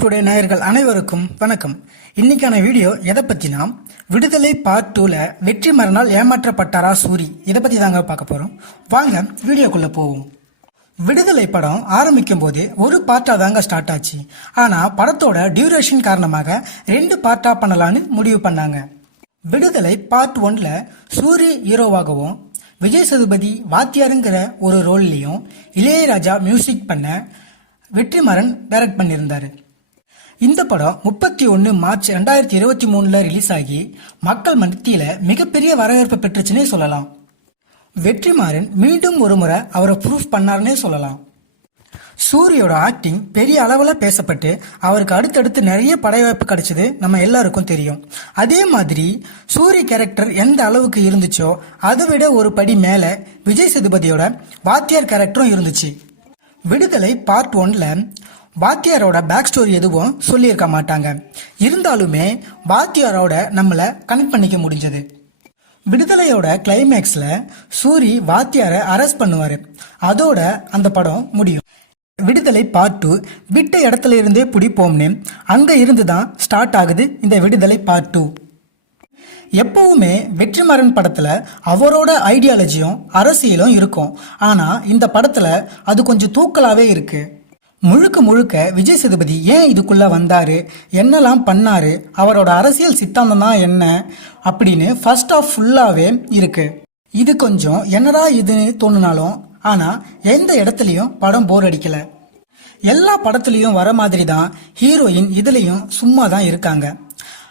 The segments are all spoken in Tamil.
டுடே நேயர்கள் அனைவருக்கும் வணக்கம். இன்னைக்கான வீடியோ எதை பற்றினா விடுதலை பார்ட் டூவில் வெற்றி மறுநாள் ஏமாற்றப்பட்டாரா சூரி? இதை பற்றி தாங்க பார்க்க போகிறோம் வாங்க வீடியோக்குள்ளே போவோம். விடுதலை படம் ஆரம்பிக்கும் போது ஒரு பார்ட்டாக தாங்க ஸ்டார்ட் ஆச்சு. ஆனால் படத்தோட டியூரேஷன் காரணமாக ரெண்டு பார்ட்டாக பண்ணலான்னு முடிவு பண்ணாங்க. விடுதலை பார்ட் ஒன்ல சூரி ஹீரோவாகவும் விஜய் சதுபதி வாத்தியாருங்கிற ஒரு ரோல்லையும் இளையராஜா மியூசிக் பண்ண வெற்றிமாறன் டைரக்ட் பண்ணியிருந்தாரு. இந்த படம் முப்பத்தி ஒன்று மார்ச் ரெண்டாயிரத்தி இருபத்தி மூணுல ரிலீஸ் ஆகி மக்கள் மத்தியில மிகப்பெரிய வரவேற்பு பெற்றுச்சுன்னே சொல்லலாம். வெற்றிமாறன் மீண்டும் ஒரு முறை அவரை ப்ரூஃப் பண்ணாருன்னே சொல்லலாம். சூரியோட ஆக்டிங் பெரிய அளவில் பேசப்பட்டு அவருக்கு அடுத்தடுத்து நிறைய படைவாய்ப்பு கிடைச்சது நம்ம எல்லாருக்கும் தெரியும். அதே மாதிரி சூரிய கேரக்டர் எந்த அளவுக்கு இருந்துச்சோ அதை விட ஒரு படி மேலே விஜய் சேதுபதியோட வாத்தியார் கேரக்டரும் இருந்துச்சு. விடுதலை பார்ட் ஒன்ல வாத்தியாரோட பேக் ஸ்டோரி எதுவும் சொல்லியிருக்க மாட்டாங்க. இருந்தாலுமே வாத்தியாரோட நம்மளை கனெக்ட் பண்ணிக்க முடிஞ்சது. விடுதலையோட கிளைமேக்ஸில் சூரி வாத்தியாரை அரெஸ்ட் பண்ணுவார். அதோட அந்த படம் முடியும். விடுதலை பார்ட் டூ விட்ட இடத்துல இருந்தே பிடிப்போம்னு அங்கே இருந்து தான் ஸ்டார்ட் ஆகுது இந்த விடுதலை பார்ட் டூ எப்பவுமே வெற்றிமாறன் படத்தில் அவரோட ஐடியாலஜியும் அரசியலும் இருக்கும். ஆனால் இந்த படத்தில் அது கொஞ்சம் தூக்கலாகவே இருக்குது முழுக்க முழுக்க விஜய் சேதுபதி ஏன் இதுக்குள்ளே வந்தாரு? என்னெல்லாம் பண்ணாரு? அவரோட அரசியல் சித்தாந்தம் தான் என்ன? அப்படின்னு ஃபர்ஸ்ட் ஆஃப் ஃபுல்லாகவே இருக்கு. இது கொஞ்சம் என்னடா இதுன்னு தோணுனாலும் ஆனால் எந்த இடத்துலையும் படம் போர் அடிக்கலை. எல்லா படத்துலையும் வர மாதிரி தான் ஹீரோயின் இதுலேயும் சும்மா தான் இருக்காங்க.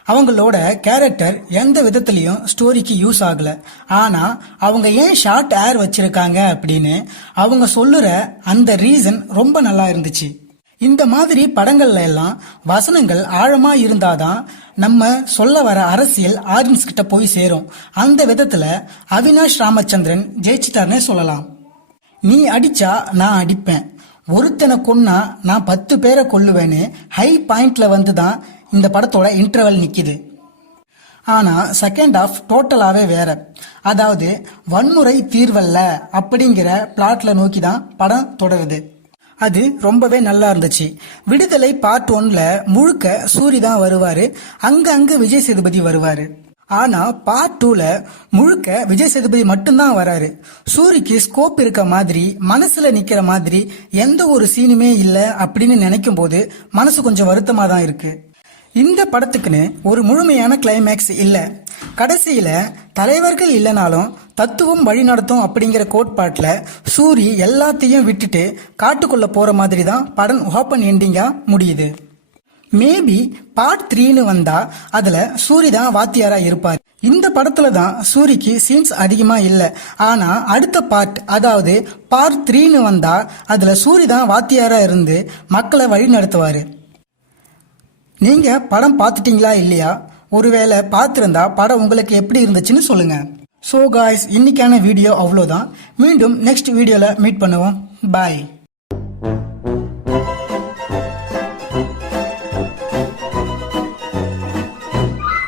அவங்களோட கேரக்டர் எந்த விதத்துலையும் ஸ்டோரிக்கு யூஸ் ஆகல. ஆனா அவங்க ஏன் ஷார்ட் ஏர் வச்சிருக்காங்க அப்படின்னு அவங்க சொல்லுற அந்த ரீசன் ரொம்ப நல்லா இருந்துச்சு. இந்த மாதிரி படங்கள்ல எல்லாம் வசனங்கள் ஆழமா இருந்தாதான் நம்ம சொல்ல வர அரசியல் ஆடியன்ஸ் கிட்ட போய் சேரும். அந்த விதத்துல அவினாஷ் ராமச்சந்திரன் ஜெயிச்சிட்டார்னே சொல்லலாம். நீ அடிச்சா நான் அடிப்பேன். ஒருத்தனை கொன்னா நான் பத்து பேரை கொல்லுவேன்னு ஹை பாயிண்ட்ல வந்து தான் இந்த படத்தோட இன்டர்வல் நிக்குது. ஆனா செகண்ட் ஆஃப் டோட்டலாவே வேற. அதாவது வன்முறை தீர்வல்ல அப்படிங்கிற பிளாட்ல நோக்கி தான் படம் தொடருது. அது ரொம்பவே நல்லா இருந்துச்சு. விடுதலை பார்ட் ஒன்ல முழுக்க சூரி தான் வருவாரு. அங்க அங்க விஜய் சேதுபதி வருவாரு. ஆனா பார்ட் டூல முழுக்க விஜய் சேதுபதி மட்டும்தான் வராரு. சூரிக்கு ஸ்கோப் இருக்க மாதிரி மனசுல நிக்கிற மாதிரி எந்த ஒரு சீனுமே இல்ல அப்படின்னு நினைக்கும் போது மனசு கொஞ்சம் வருத்தமா தான் இருக்கு. இந்த படத்துக்குன்னு ஒரு முழுமையான கிளைமேக்ஸ் இல்ல. கடைசியில தலைவர்கள் இல்லைனாலும் தத்துவம் வழிநடத்தும் அப்படிங்கிற கோட்பாட்டில் சூரி எல்லாத்தையும் விட்டுட்டு காட்டுக்குள்ள போற மாதிரி தான் படம் ஓப்பன் எண்டிங்கா முடியுது. மேபி பார்ட் த்ரீன்னு வந்தா அதுல சூரி தான் வாத்தியாரா இருப்பார். இந்த படத்துல தான் சூரிக்கு சீன்ஸ் அதிகமா இல்ல. ஆனா அடுத்த பார்ட் அதாவது பார்ட் த்ரீன்னு வந்தா அதுல சூரி தான் வாத்தியாரா இருந்து மக்களை வழி நடத்துவாரு. நீங்க படம் பார்த்துட்டீங்களா இல்லையா? ஒருவேளை பார்த்திருந்தா படம் உங்களுக்கு எப்படி இருந்துச்சுன்னு சொல்லுங்க. ஸோ காய்ஸ் இன்னைக்கான வீடியோ அவ்வளோதான் மீண்டும் நெக்ஸ்ட் வீடியோவில் மீட் பண்ணுவோம். பாய்